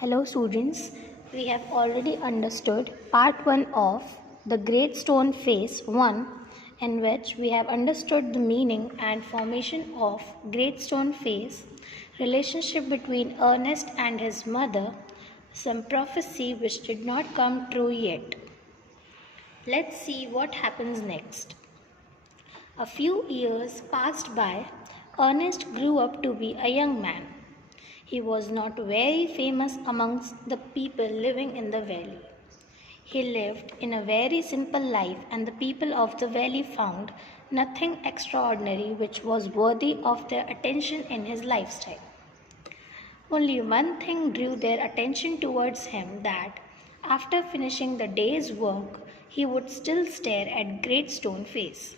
Hello students, we have already understood part 1 of the Great Stone Face 1, in which we have understood the meaning and formation of Great Stone Face, relationship between Ernest and his mother, some prophecy which did not come true yet. Let's see what happens next. A few years passed by. Ernest grew up to be a young man. He was not very famous amongst the people living in the valley. He lived in a very simple life, and the people of the valley found nothing extraordinary which was worthy of their attention in his lifestyle. Only one thing drew their attention towards him, that after finishing the day's work, he would still stare at Great Stone Face.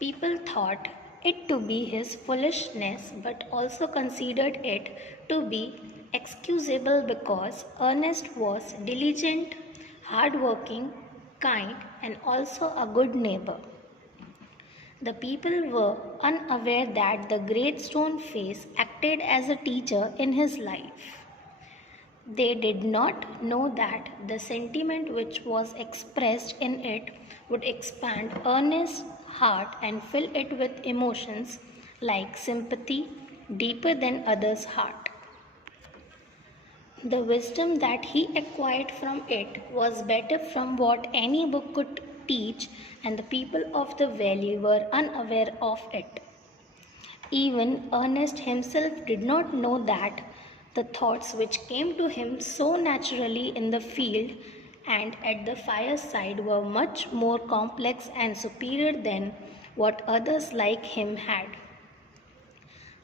People thought it to be his foolishness, but also considered it to be excusable because Ernest was diligent, hardworking, kind, and also a good neighbor. The people were unaware that the Great Stone Face acted as a teacher in his life. They did not know that the sentiment which was expressed in it would expand Ernest's heart and fill it with emotions like sympathy deeper than others' heart. The wisdom that he acquired from it was better from what any book could teach, and the people of the valley were unaware of it. Even Ernest himself did not know that the thoughts which came to him so naturally in the field and at the fireside were much more complex and superior than what others like him had.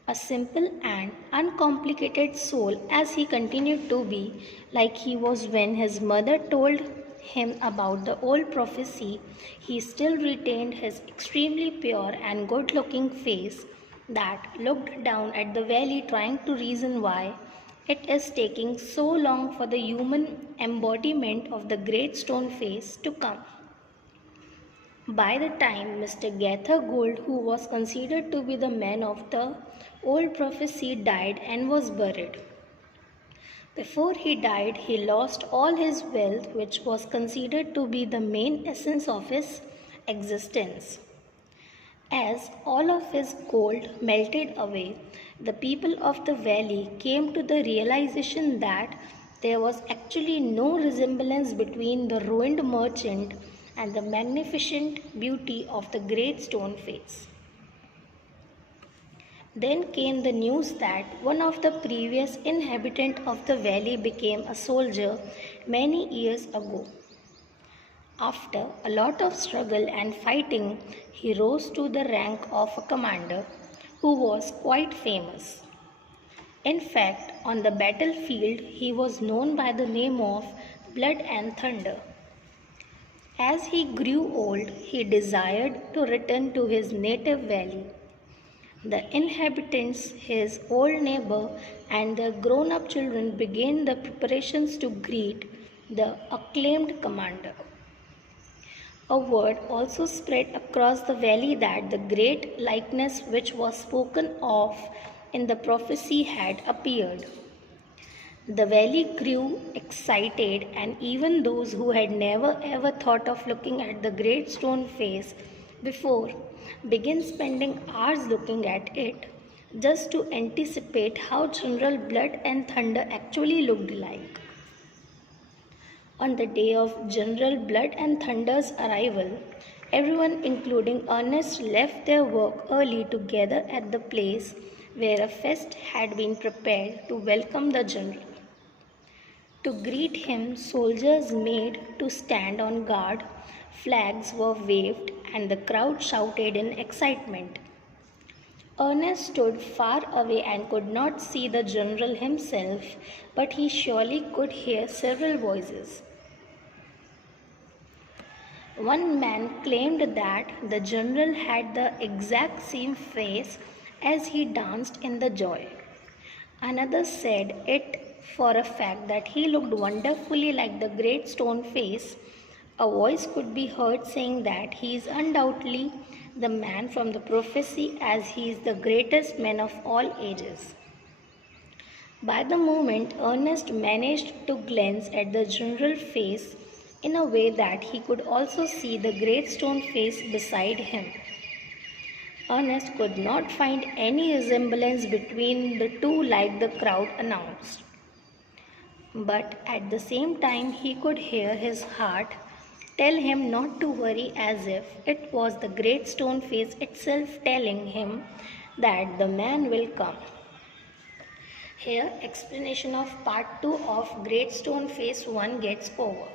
A simple and uncomplicated soul, as he continued to be, like he was when his mother told him about the old prophecy, he still retained his extremely pure and good looking face that looked down at the valley, trying to reason why it is taking so long for the human embodiment of the Great Stone Face to come. By the time Mr. Gaither Gold, who was considered to be the man of the old prophecy, died and was buried. Before he died, he lost all his wealth, which was considered to be the main essence of his existence. As all of his gold melted away, the people of the valley came to the realization that there was actually no resemblance between the ruined merchant and the magnificent beauty of the Great Stone Face. Then came the news that one of the previous inhabitants of the valley became a soldier many years ago. After a lot of struggle and fighting, he rose to the rank of a commander who was quite famous. In fact, on the battlefield, he was known by the name of Blood and Thunder. As he grew old, he desired to return to his native valley. The inhabitants, his old neighbor, and the grown-up children began the preparations to greet the acclaimed commander. A word also spread across the valley that the great likeness which was spoken of in the prophecy had appeared. The valley grew excited, and even those who had never ever thought of looking at the Great Stone Face before began spending hours looking at it just to anticipate how General Blood and Thunder actually looked like. On the day of General Blood and Thunder's arrival, everyone, including Ernest, left their work early to gather at the place where a feast had been prepared to welcome the general. To greet him, soldiers made to stand on guard, flags were waved, and the crowd shouted in excitement. Ernest stood far away and could not see the general himself, but he surely could hear several voices. One man claimed that the general had the exact same face as he danced in the joy. Another said it for a fact that he looked wonderfully like the Great Stone Face. A voice could be heard saying that he is undoubtedly the man from the prophecy, as he is the greatest man of all ages. By the moment, Ernest managed to glance at the general face in a way that he could also see the great stone face beside him. Ernest could not find any resemblance between the two like the crowd announced. But at the same time, he could hear his heart tell him not to worry, as if it was the great stone face itself telling him that the man will come. Here, explanation of part 2 of Great Stone Face 1 gets over.